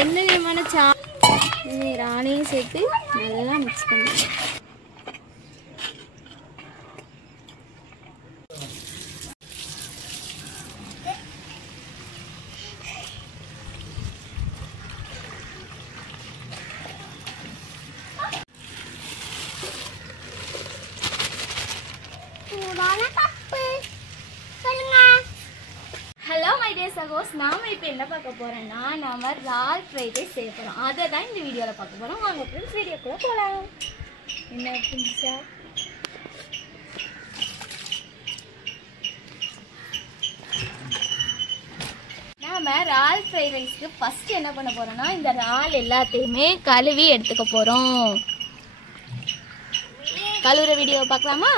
எந்த விதமான இறாலையும் சேர்த்து நல்லா மிக்ஸ் பண்ணுங்க. ஹலோ மை டியர் சகோஸ், நாம இப்போ என்ன பார்க்க போறோம்னா நாம இறால் ஃப்ரைட் ரைஸ் செய்ய போறோம். அதை தான் இந்த வீடியோவில் பார்க்க போறோம். வாங்க ஃப்ரெண்ட்ஸ் வீடியோக்குள்ள போகலாம். என்ன புதுசா நாம இறால் ஃப்ரைட் ரைஸ்க்கு ஃபர்ஸ்ட் என்ன பண்ண போறோம்னா இந்த இறால் எல்லாத்தையுமே கழுவி எடுத்துக்க போறோம். கழுவுற வீடியோ பார்க்கலாமா?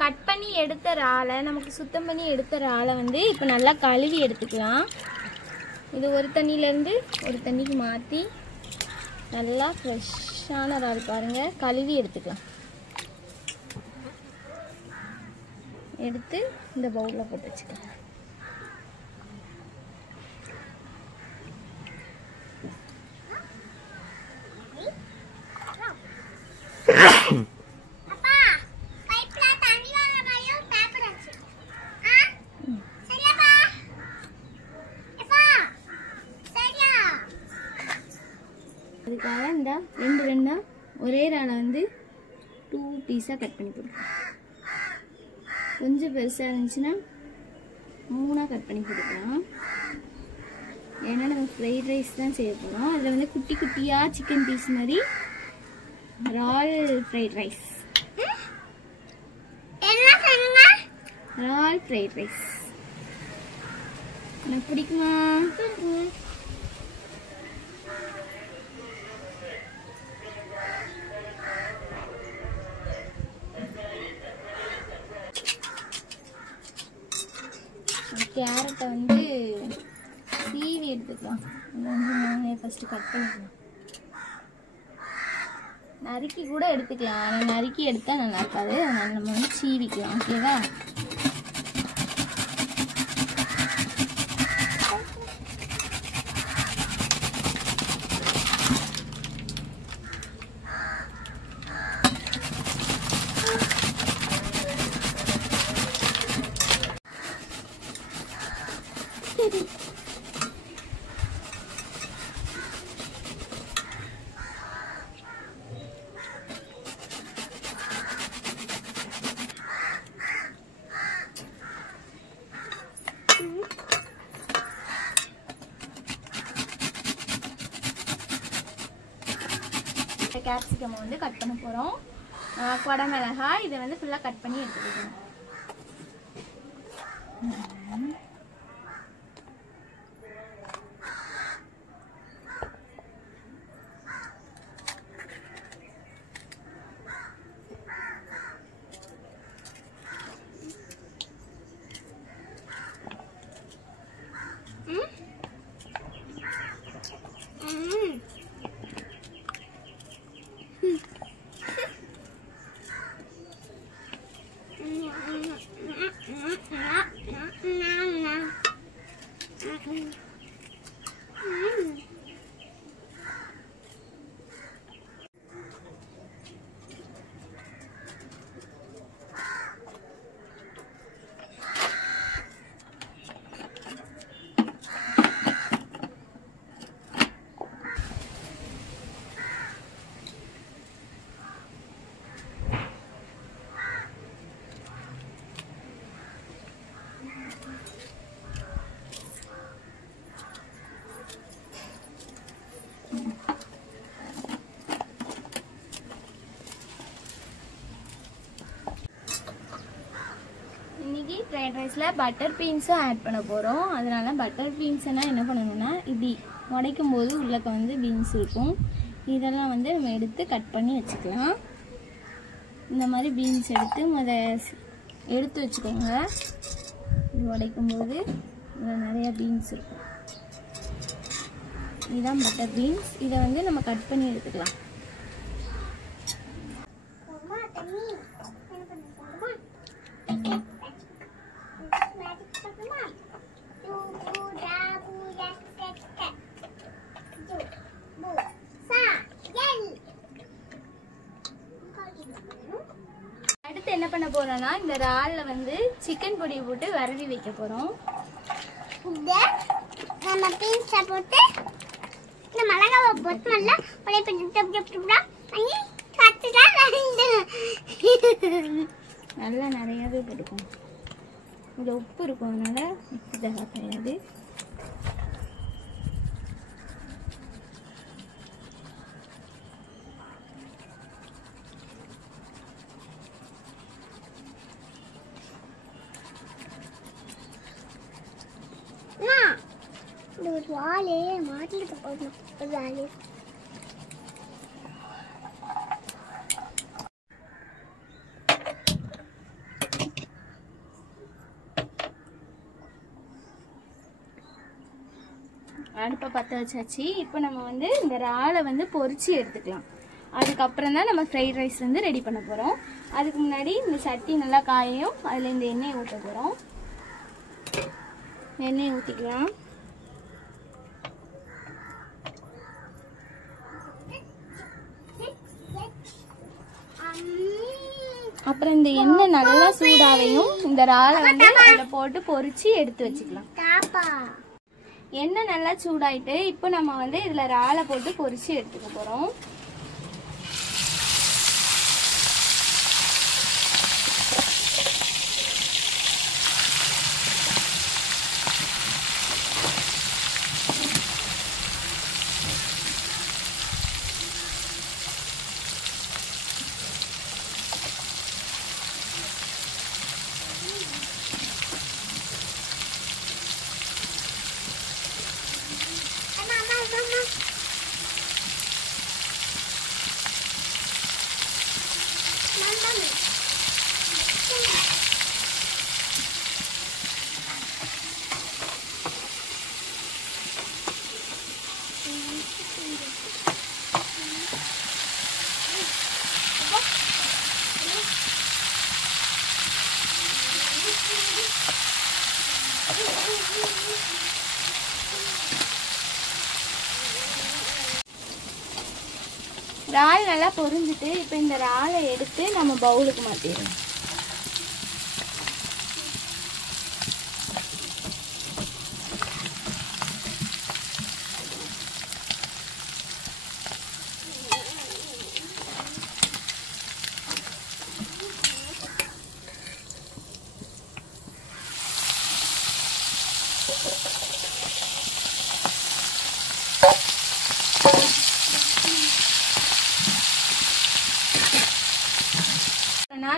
கட் பண்ணி எடுத்த இறாலை, நமக்கு சுத்தம் பண்ணி எடுத்த இறாலை வந்து இப்போ நல்லா கழுவி எடுத்துக்கலாம். இது ஒரு தண்ணியிலேருந்து ஒரு தண்ணிக்கு மாற்றி நல்லா ஃப்ரெஷ்ஷான இறால் பாருங்கள் கழுவி எடுத்துக்கலாம். எடுத்து இந்த பவுலில் போட்டு வச்சுக்கலாம். அதுக்காக இந்த ரெண்டா ஒரே இறாலை வந்து 2 பீஸாக கட் பண்ணி போட்டுக்கலாம். கொஞ்சம் பெருசாக இருந்துச்சுன்னா 3 கட் பண்ணி போட்டுக்கலாம். ஏன்னா நம்ம ஃப்ரைட் ரைஸ் தான் செய்ய போகிறோம். அதில் வந்து குட்டி குட்டியாக சிக்கன் பீஸ் மாதிரி இறால் ஃப்ரைட் ரைஸ். இறால் ஃப்ரைட் ரைஸ் எனக்கு பிடிக்குமா? கேரட்டை வந்து சீவி எடுத்துக்கலாம். ஃபஸ்ட்டு கட் பண்ணிக்கலாம். நறுக்கி கூட எடுத்துக்கலாம். ஆனால் நறுக்கி எடுத்தால் நல்லா இருக்காது. அதனால் நம்ம வந்து சீவிக்கலாம். ஓகேவா? கேப்சிகம் வந்து கட் பண்ண போகிறோம். குடமிளகாய் இதை வந்து ஃபுல்லாக கட் பண்ணி எடுத்துக்கிட்டோம். ஃப்ரைட் ரைஸில் பட்டர் பீன்ஸும் ஆட் பண்ண போகிறோம். அதனால பட்டர் பீன்ஸ்னால் என்ன பண்ணணும்னா இப்படி உடைக்கும் போது உள்ளக்க வந்து பீன்ஸ் இருக்கும். இதெல்லாம் வந்து நம்ம எடுத்து கட் பண்ணி வச்சுக்கலாம். இந்த மாதிரி பீன்ஸ் எடுத்து வச்சுக்கோங்க. இது உடைக்கும் போது இதில் நிறையா பீன்ஸ் இருக்கும். இதுதான் பட்டர் பீன்ஸ். இதை வந்து நம்ம கட் பண்ணி எடுத்துக்கலாம். அடுத்து என்ன பண்ண போறோம்னா இந்த இறால்ல வந்து சிக்கன் பொடி போட்டு வரவி வைக்க போறோம். நம்ம பீன்ஸ் போட்டு இந்த மிளகாவை போட்டு நல்லா ஒரே நல்லா நிறையாவே போட்டுக்கும். இதில் உப்பு இருக்கும், அதனால உப்பு தேவை கிடையாது. வாழை மாட்டிட்டு போடணும். வாழை அடுப்பை பற்ற வச்சாச்சு. இப்போ நம்ம வந்து இந்த இறாலை வந்து பொரிச்சு எடுத்துக்கலாம். அதுக்கப்புறம் தான் நம்ம ஃப்ரைட் ரைஸ் வந்து ரெடி பண்ண போகிறோம். அதுக்கு முன்னாடி இந்த சட்டி நல்லா காயும், அதில் இந்த எண்ணெயை ஊற்ற போகிறோம். எண்ணெயை ஊற்றிக்கலாம். அப்புறம் இந்த எண்ணெய் நல்லா சூடாவையும் இந்த இறாலை வந்து அதில் போட்டு பொரிச்சு எடுத்து வச்சுக்கலாம். எண்ணெய் நல்லா சூடாயிட்டு இப்போ நம்ம வந்து இதில் இறாலை போட்டு பொரிச்சு எடுத்துக்க போகிறோம். இறால் நல்லா பொரிஞ்சிட்டு இப்போ இந்த இறாலை எடுத்து நம்ம பவுலுக்கு மாற்றிடுவோம்.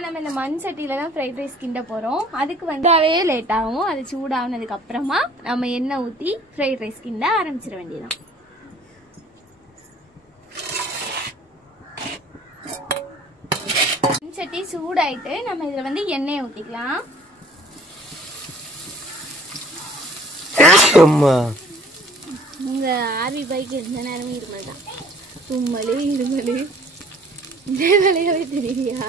நம்ம இந்த மண் சட்டியில தான் ஃப்ரைட் ரைஸ் கிண்ட போறோம். அதுக்கு வந்தாவே லேட் ஆகும். அது சூடானதுக்கு அப்புறமா நம்ம எண்ணெய் ஊற்றி ஃப்ரைட் ரைஸ் கிண்ட ஆரம்பிச்சிட வேண்டியதான். மண் சட்டி சூடாயிட்டு நம்ம இதுல வந்து எண்ணெயை ஊற்றிக்கலாம். உங்க ஆர்வி பைக் எந்த நேரமும் இருமல் தான். தும்மல் இருமல் இந்த வேலையாவே தெரியலையா?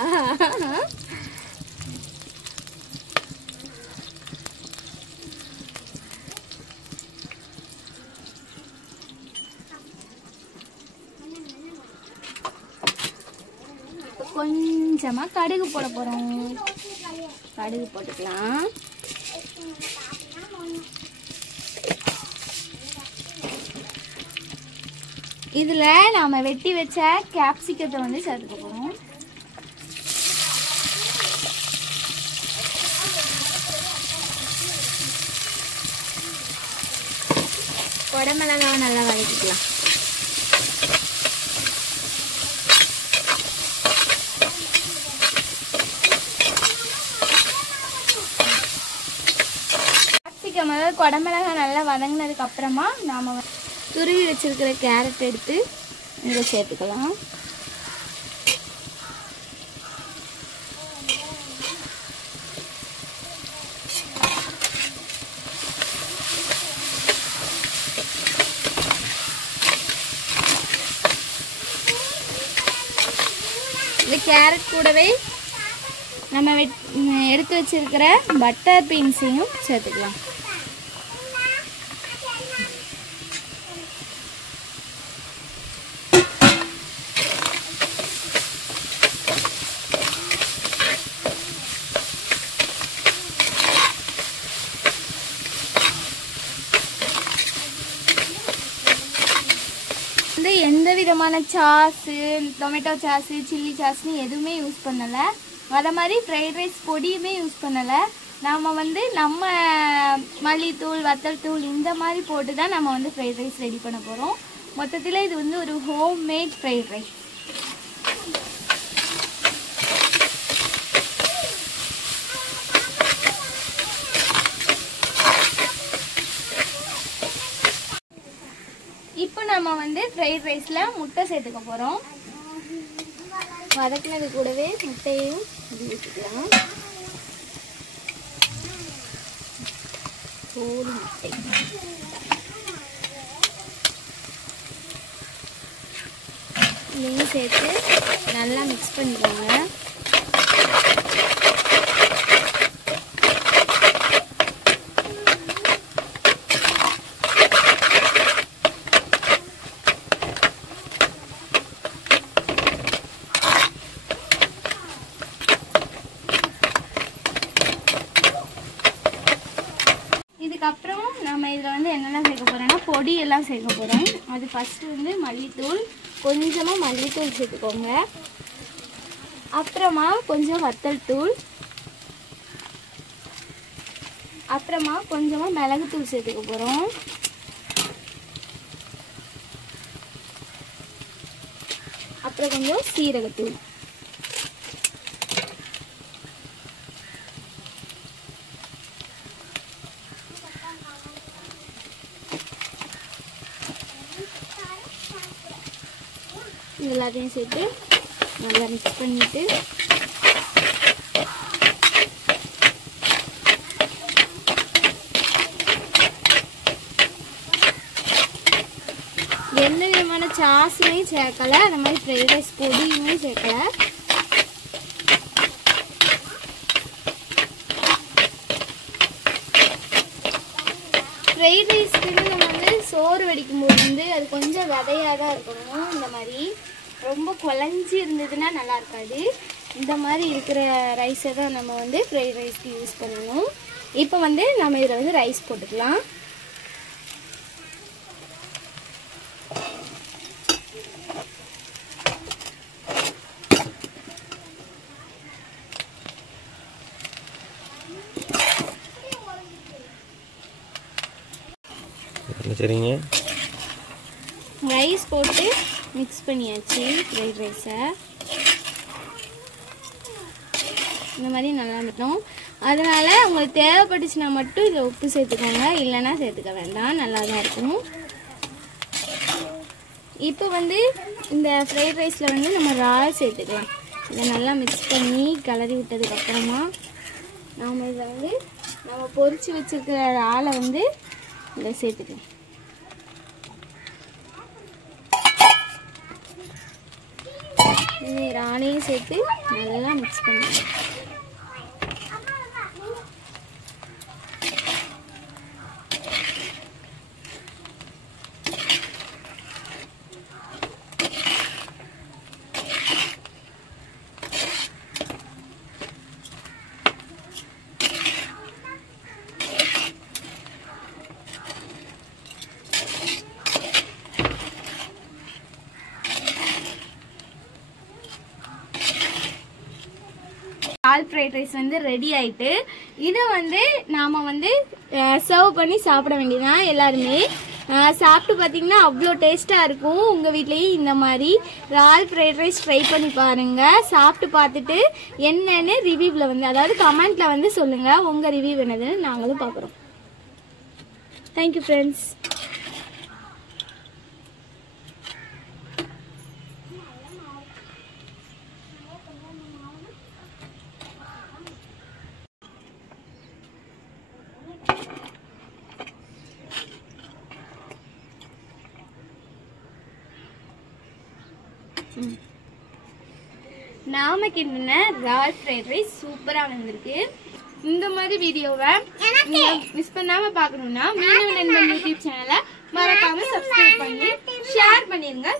கொஞ்சமா கடுகு போட போறோம். கடுகு போட்டுக்கலாம். இதுல நாம வெட்டி வச்ச கேப்சிகத்தை வந்து சேர்த்துக்க போறோம். குடமிளகாவை நல்லா வதக்கிக்கலாம். குடமிளகாய் நல்லா வதங்கினதுக்கு அப்புறமா நாம துருவி வச்சிருக்கிற கேரட் எடுத்து இங்கே சேர்த்துக்கலாம். இந்த கேரட் கூடவே நம்ம எடுத்து வச்சிருக்கிற பட்டர் பீன்ஸையும் சேர்த்துக்கலாம். எந்த விதமான சாஸு, டொமேட்டோ சாஸு, சில்லி சாஸ்னு எதுவுமே யூஸ் பண்ணலை. அதே மாதிரி ஃப்ரைட் ரைஸ் பொடியுமே யூஸ் பண்ணலை. நம்ம நம்ம மல்லித்தூள், வத்தல் தூள் இந்த மாதிரி போட்டு தான் நம்ம ஃப்ரைட் ரைஸ் ரெடி பண்ண போகிறோம். மொத்தத்தில் இது ஒரு ஹோம் மேட் ஃப்ரைட் ரைஸ். இப்போ நம்ம ஃப்ரைட் ரைஸில் முட்டை சேர்த்துக்க போகிறோம். வதக்கினது கூடவே முட்டையையும் ஊற்றிக்கலாம். கோழி முட்டை இதையும் சேர்த்து நல்லா மிக்ஸ் பண்ணிக்கோங்க. இதுக்கப்புறம் நம்ம இதில் என்னெல்லாம் சேர்க்க போகிறோம்னா பொடியெல்லாம் சேர்க்க போகிறோம். அது ஃபஸ்ட்டு மல்லித்தூள், கொஞ்சமாக மல்லித்தூள் சேர்த்துக்கோங்க. அப்புறமா கொஞ்சம் வத்தல் தூள், அப்புறமா கொஞ்சமாக மிளகுத்தூள் சேர்த்துக்க போகிறோம். அப்புறம் கொஞ்சம் சீரகத்தூள். எல்லாத்தையும் சேர்த்து நல்லா மிக்ஸ் பண்ணிட்டு எந்த விதமான சாஸுமே சேர்க்கலை, அந்த மாதிரி ஃப்ரைட் ரைஸ் பொடியுமே சேர்க்கலை. ஃப்ரைட் ரைஸ்க்கு நம்ம சோறு வடிக்கும் போது அது கொஞ்சம் விதையாக தான் இருக்கணும். இந்த மாதிரி ரொம்ப குழஞ்சி இருந்ததுன்னா நல்லா இருக்காது. இந்த மாதிரி இருக்கிற ரைஸை தான் நம்ம ஃப்ரைட் ரைஸ்க்கு யூஸ் பண்ணணும். இப்போ நம்ம இதில் ரைஸ் போட்டுக்கலாம். சரிங்க, ரைஸ் போட்டு மிக்ஸ் பண்ணியாச்சு. ஃப்ரைட் ரைஸை இந்த மாதிரி நல்லா இருக்கணும். அதனால் உங்களுக்கு தேவைப்பட்டுச்சுன்னா மட்டும் இதில் உப்பு சேர்த்துக்கோங்க, இல்லைன்னா சேர்த்துக்க வேண்டாம், நல்லா தான் இருக்கும். இப்போ இந்த ஃப்ரைட் ரைஸில் நம்ம இறால் சேர்த்துக்கலாம். இதை நல்லா மிக்ஸ் பண்ணி கிளறி விட்டதுக்கப்புறமா நாம் இதை நம்ம பொரிச்சு வச்சுருக்கிற இறாலை இதை சேர்த்துக்கலாம். இந்த இறாலையும் சேர்த்து நல்லா மிக்ஸ் பண்ணுங்க. இறால் ஃப்ரைட் ரைஸ் ரெடி ஆயிட்டு இதை நாம சர்வ் பண்ணி சாப்பிட வேண்டியதுதான். எல்லாருமே சாப்பிட்டு பார்த்தீங்கன்னா அவ்வளோ டேஸ்ட்டாக இருக்கும். உங்கள் வீட்லேயும் இந்த மாதிரி இறால் ஃப்ரைட் ரைஸ் ட்ரை பண்ணி பாருங்கள். சாப்பிட்டு பார்த்துட்டு என்னன்னு ரிவ்யூவில் அதாவது கமெண்ட்டில் சொல்லுங்கள். உங்கள் ரிவ்யூ என்னதுன்னு நாங்களும் பார்க்குறோம். Thank you friends. நாம கிண்டின ரால் ஃப்ரைட் ரைஸ் சூப்பரா வந்திருக்கு. இந்த மாதிரி வீடியோவை மிஸ் பண்ணாம பார்க்கணும்னா மீனவ நண்பன் யூடியூப் சேனலை மறக்காம சப்ஸ்கிரைப் பண்ணி ஷேர் பண்ணிருங்க.